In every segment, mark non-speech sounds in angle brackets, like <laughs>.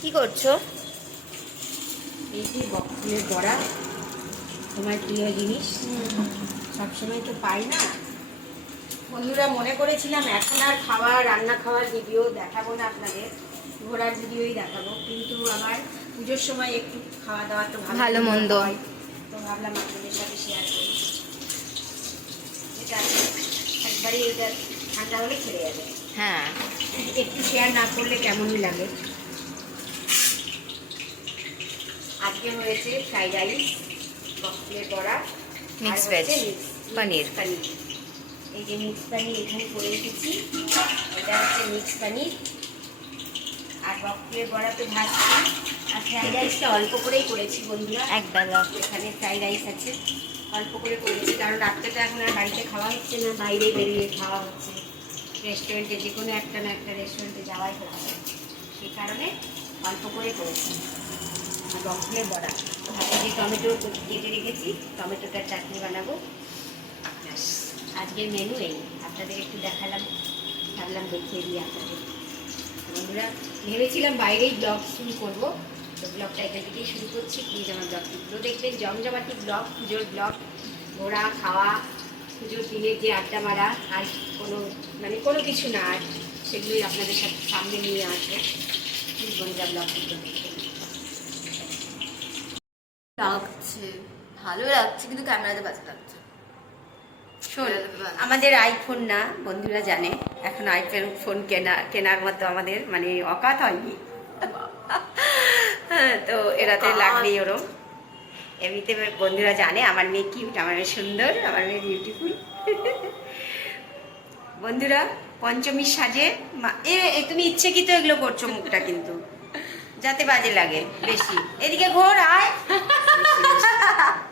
কি করছ? এই যে বকফুলের বড়া তোমার প্রিয় জিনিস। সবসময় তো পাই না। বন্ধুরা মনে করেছিলাম এখন আর খাওয়া রান্না খাওয়ার ভিডিও দেখাবো না আপনাদের। ঘোরার ভিডিওই দেখাবো। কিন্তু আবার পুজোর সময় একটু খাওয়া দাওয়া তো ভালো মন্দ। হয়। তো ভাবলাম আপনাদের সাথে শেয়ার করি। এটা একবারই এটা ঠান্ডা হলে ছেড়ে যাবে। হ্যাঁ। একটু শেয়ার না করলে কেমনই লাগে। আজকে হয়েছে ফ্রাইড রাইস Mixed আর হচ্ছে veg, mix- পানির। এই যে মিক্স পানির এখানে করে রেখেছি এটা হচ্ছে মিক্স পানির আর বকফুলের বড়া তো ভাজছি। আর ফ্রাইড রাইসটা অল্প করেই করেছি বন্ধুরা। একবেলা এখানে ফ্রাইড রাইস আছে। অল্প করে করেছি কারণ রাত্রেটা এখন আর বাড়িতে খাওয়া হচ্ছে না বাইরে বেরিয়ে খাওয়া হচ্ছে। রেস্টুরেন্টে যে কোনো একটা না একটা রেস্টুরেন্টে যাওয়াই হচ্ছে। সেই কারণে অল্প করে করেছি। রকমের বড়া। হাতে যে টমেটো কেটে রেখেছি টমেটোটার চাটনি বানাবো। আজকের মেনু এই। আপনাদের একটু দেখালাম, ভাবলাম দেখিয়ে দিই আপনাদের। বন্ধুরা, ভেবেছিলাম বাইরেই ব্লগ শুরু করব। তো ব্লগটা এখান থেকেই শুরু করছি। প্লিজ আমার ব্লগটি পুরো দেখবেন, জমজমাটি ব্লগ পুজোর ব্লগ ঘোরা, খাওয়া, পুজোর দিনের যে আড্ডা মারা, আর কোনো মানে কোনো কিছু না। আর সেগুলোই আপনাদের সাথে সামনে নিয়ে আসব। প্লিজ বন্ধুরা ব্লগটি দেখবেন লাগছে। ভালো লাগছে কিন্তু ক্যামেরাতে বাজে লাগছে। শোন আমাদের আইফোন না বন্ধুরা জানে এখন আইফোন ফোন কেনা কেনার মতো আমাদের মানে অকাত হয়নি। হ্যাঁ, তো এরাতে। লাগবেই ওরম। এমনিতে বন্ধুরা জানে আমার মেয়ে কিউট আমার মেয়ে সুন্দর আমার মেয়ে বিউটিফুল বন্ধুরা পঞ্চমীর সাজে মা- এ এ, তুমি ইচ্ছে কি তো এগুলো করছ মুখটা কিন্তু। যাতে বাজে লাগে বেশি। এদিকে ঘোর আয়।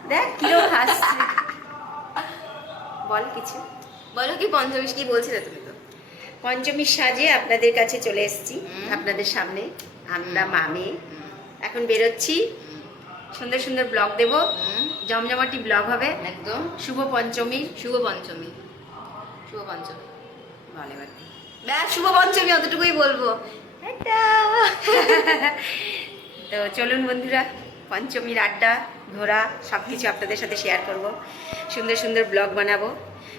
দেখ হাসছে। বল কিছু। বলো কি পঞ্চবিশ কি বলছিলে তুমি তো? পঞ্চমীর সাজে আপনাদের কাছে চলে এসেছি আপনাদের সামনে। আমরা। মামে। এখন বেরোচ্ছি। সুন্দর সুন্দর ব্লগ দেব। জমজমাটি ব্লগ হবে। একদম। শুভ পঞ্চমী। শুভ পঞ্চমী। শুভ পঞ্চমী। বলে ব্যাস শুভ পঞ্চমী অতটুকুই বলব। <laughs> তো চলুন বন্ধুরা, পঞ্চমীর আড্ডা, ঘোরা সব কিছু আপনাদের সাথে শেয়ার করব। সুন্দর সুন্দর ব্লগ বানাবো,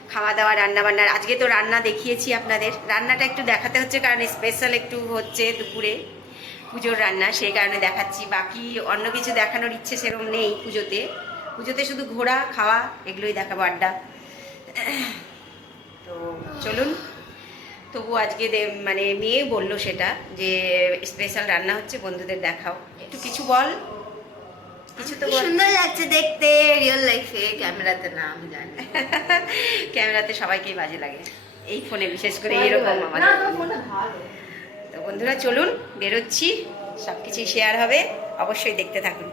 খাওয়া দাওয়া, রান্না বান্নার। আজকে তো রান্না দেখিয়েছি আপনাদের। রান্নাটা একটু দেখাতে হচ্ছে, কারণ স্পেশাল একটু হচ্ছে দুপুরে পুজোর রান্না। সেই কারণে দেখাচ্ছি। বাকি অন্য কিছু দেখানোর ইচ্ছে সেরকম নেই পুজোতে। পুজোতে শুধু ঘোরা, খাওয়া, এগুলোই দেখাবো আড্ডা। <clears throat> তো চলুন। তবু আজকে মানে মেয়ে বলল সেটা যে স্পেশাল রান্না হচ্ছে বন্ধুদের দেখাও। একটু কিছু বল? কিছু তো সুন্দর লাগছে দেখতে রিয়েল লাইফে ক্যামেরাতে না আমি জানি <laughs> ক্যামেরাতে সবাইকেই বাজে লাগে। এই ফোনে বিশেষ করে এরকম আমাদের। তো বন্ধুরা চলুন বেরোচ্ছি সব কিছুই শেয়ার হবে। অবশ্যই দেখতে থাকুন।